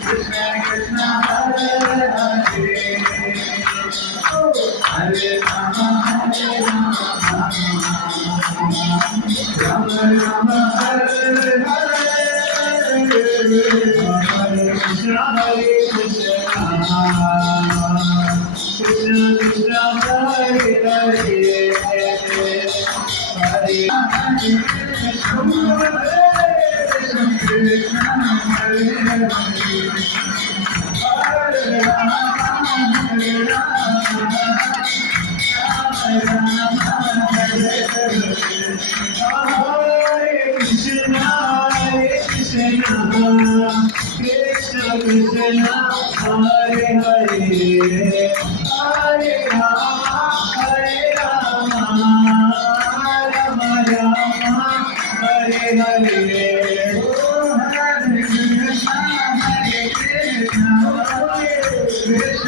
Krishna Krishna Hare Hare, Hare Rama Hare Rama, Rama Rama Hare Hare, Hare Krishna Hare Krishna, Krishna Krishna Hare Hare, Hare Krishna Krishna Hare Hare, Hare Rama Hare Rama, Rama Rama Hare Hare. Oh, Hare Krishna Hare Krishna, Krishna